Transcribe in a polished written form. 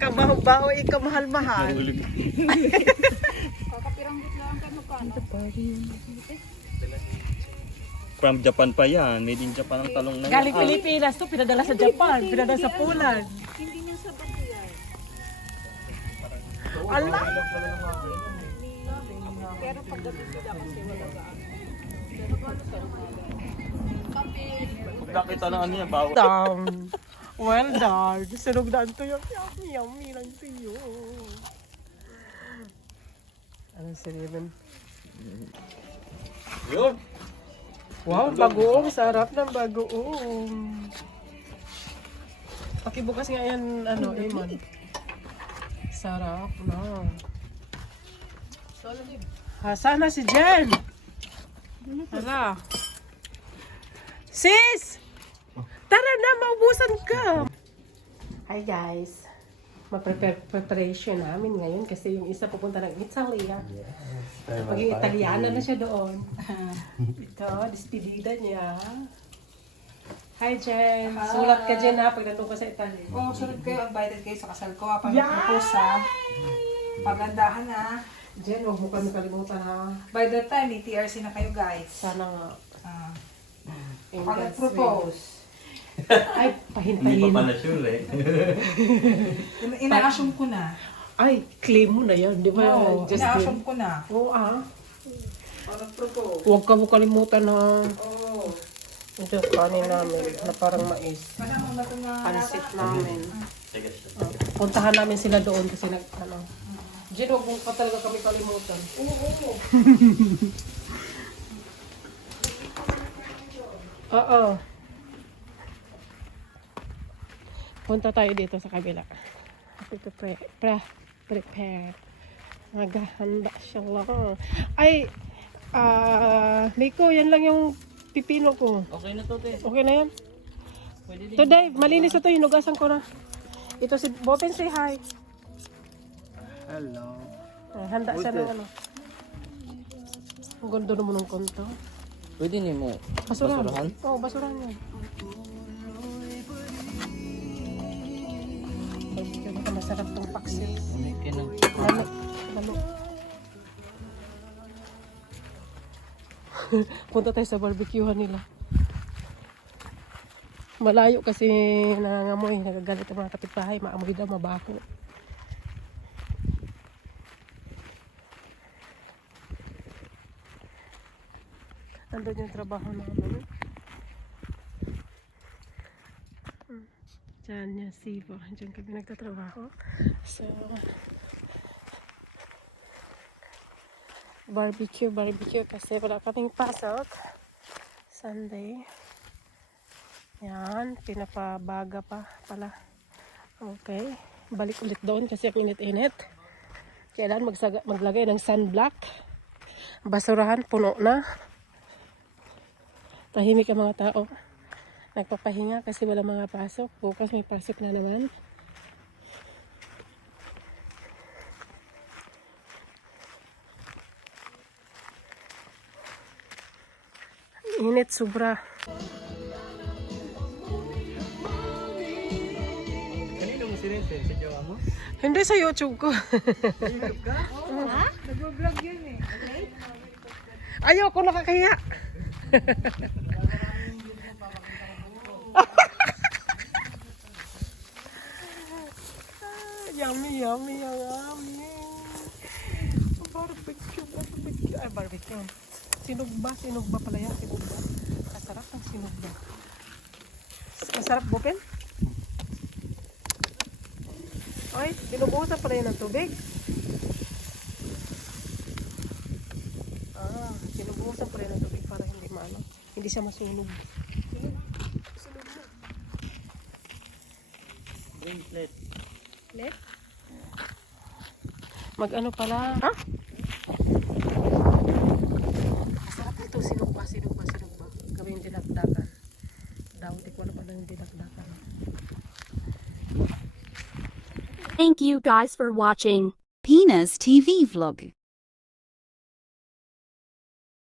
Kabaho-baho, ikamahal-mahal. Kakapiranggot lang ka magkano. From Japan pa yan. Made in Japan ang talong na yan. Galing Pilipinas to, pinadala sa Japan, pinadala sa Poland. Hindi niya sa bato yan. Ala! Pero pagdating sila kasi wala ba. Pagkakita na ano yan, bago. Down. Well done. Sunog na ito yung yummy lang sa'yo. Ano si Raven? Yun. Wow, bagoong. Sarap ng bagoong. Pakibukas nga yan, ano, Eman. Sarap na. Sana si Jen. Hala. Sis! Tara na, maubusan ka! Hi guys. Preparation namin ngayon kasi yung isa pupunta ng Italy. Maging Italiana na siya doon. Ito, despedida niya. Hi Jen. Sulat ka Jen ha pag nandun ka sa Italy. Kung sunod kayo, invited kayo sa kasal ko. Pag-propose ha. Pagandahan ha. Jen, huwag mo kami kalimutan ha. By the time, TRC na kayo guys. Sana nga. In Pag God's propose. Ay, Hindi pahintayin. pa na sure eh. Ina-assume ko na. Ay, claim mo na yan. Di ba? Oo, Just ina-assume ko na. Oo Pag propose. Huwag ka mo kalimutan ha. Oo. Ito yung kanin namin na parang mais. Kasama ba ito na Pansit namin. Sige. Puntahan namin sila doon kasi ano. Jen, huwag mo pa talaga kami kalimutan. Oo. Oo. Punta tayo dito sa kabila. Ito prepare. Naghahanda siya lang. Ay, Miko, yan lang yung pipino ko. Okay na to, te. Okay na yan? Pwede din. Today, malinis na to. Hinugasan ko na. Ito si Boten, say hi. Hello. Handa siya ng ano. Ang ganda naman ng konto. Pwede niyo mo basurahan? Oo, basurahan yan. Ito masarap tong paksiw. Lalo. Lalo. Punta tayo sa barbecuehan nila. Malayo kasi nangangamoy. Nagagalit ang mga kapitbahay. Maamoy daw, mabaho. Nandun yung trabaho namin. Diyan niya, Siva. Diyan kami nagtatrabaho. So, barbecue kasi wala kaming pasok. Sunday. Yan, pinapabaga pa pala. Okay. Balik ulit doon kasi ang init-init. Kailan maglagay ng sunblock. Basurahan, puno na. Tahimik ang mga tao. Nagpapahinga kasi wala mga pasok. Bukas may pasok na naman. Init sobra. Kanino mo sininsin? Sa jowa mo? Hindi sa YouTube ko. Nag-vlog yun eh. Ayoko nakakahiya. Yummy, yummy, yummy. Barbecue. Ay, barbecue. Sinugba pala yan. Sinugba. Kasarap ng sinugba. Masarap bukin? Ay, binubuhusan pala yan ng tubig. Binubuhusan pala yan ng tubig para hindi maano. Hindi siya masunog. Sunog na. Green plate. Let? Mag-ano pala? Ha? Masarap ito. Sinugba. Gawin dinagdagan. Daw, di ko alam ano yung dinagdagan. Thank you guys for watching Pina's TV vlog.